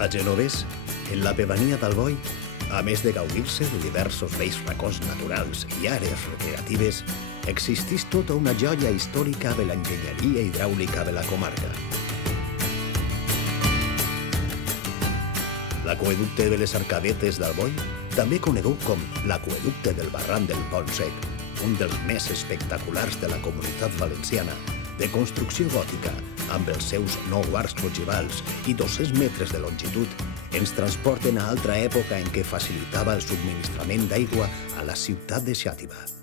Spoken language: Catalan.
A Genovés, en la pedania d'Alboi, a més de gaudir-se de diversos vells racons naturals i àrees recreatives, existeix tota una joia històrica de l'enginyeria hidràulica de la comarca. L'aqüeducte de les Arcadetes d'Alboi, també conegut com l'aqüeducte del Barranc del Pont Sec, un dels més espectaculars de la Comunitat Valenciana, de construcció gòtica, amb els seus 9 arcs ogivals i 200 metres de longitud, ens transporten a altra època en què facilitava el subministrament d'aigua a la ciutat de Xàtiva.